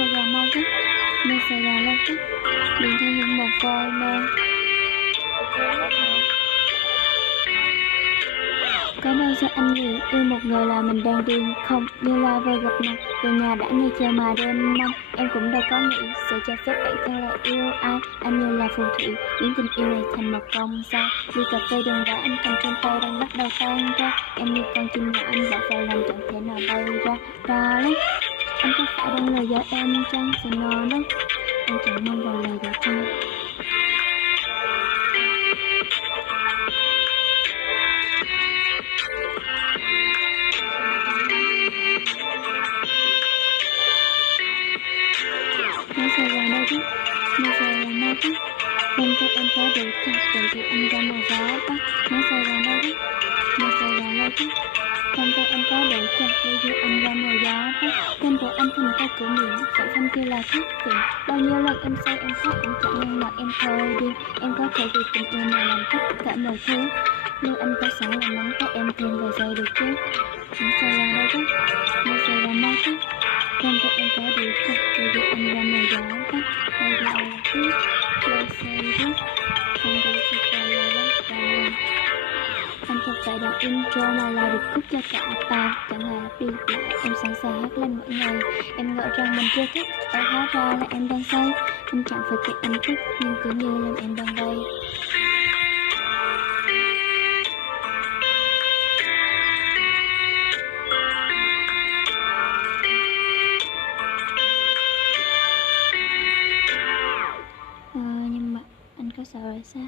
Sài Gòn mau chút, mưa Sài Gòn lâu chút, liền thể hiện một vời mơ. Có bao giờ anh nghĩ yêu một người là mình đang điên không? Như là vừa gặp mặt, về nhà đã nghe chờ mà đêm mong. Em cũng đâu có nghĩ sẽ cho phép bản thân là yêu ai. Anh như là phù thủy, biến tình yêu này thành một con sao. Đi cà phê đường đá anh cầm trên tay đang bắt đầu tan ra. Em như con chim nhỏ anh bỏ vào lòng chẳng thể nào bay ra. Darling, anh có phải đang lừa dối em chăng? Say no đó, anh chẳng mong vào lời đó chăng. Nói Sài Gòn đâu chứ, nói Sài Gòn đâu chứ, không cho em có đủ thật để giữ anh ra màu gió bắc. Nói Sài Gòn đâu chứ, nói Sài Gòn đâu chứ, không cho em có đủ thật để giữ anh ra màu gió bắc. Tên của anh thành câu cửa miệng, sản phẩm kia là thất viện. Bao nhiêu lần em say em khóc cũng chẳng ngăn nổi em thôi đi. Em có thể vì tình yêu mà làm tất cả mọi thứ, nhưng anh có sẵn lòng nắm tay em thêm vài giây được chứ. Nói Sài Gòn đâu chứ, nói Sài Gòn đâu chứ, không cho em có đủ thật để giữ anh ra màu gió bắc. Bây giờ là biết, lời say rất, không đủ sự phải là lắm đàn. Anh không phải đàn intro mà là điệp khúc cho cả ta. Chẳng hề lặp đi lại, em sẵn sàng hát lên mỗi ngày. Em ngỡ rằng mình chưa thích, hóa ra là em đang say. Anh chẳng phải kiện anh thích, nhưng cứ như làm em đang bay. Nhưng mà anh có sợ rồi sao?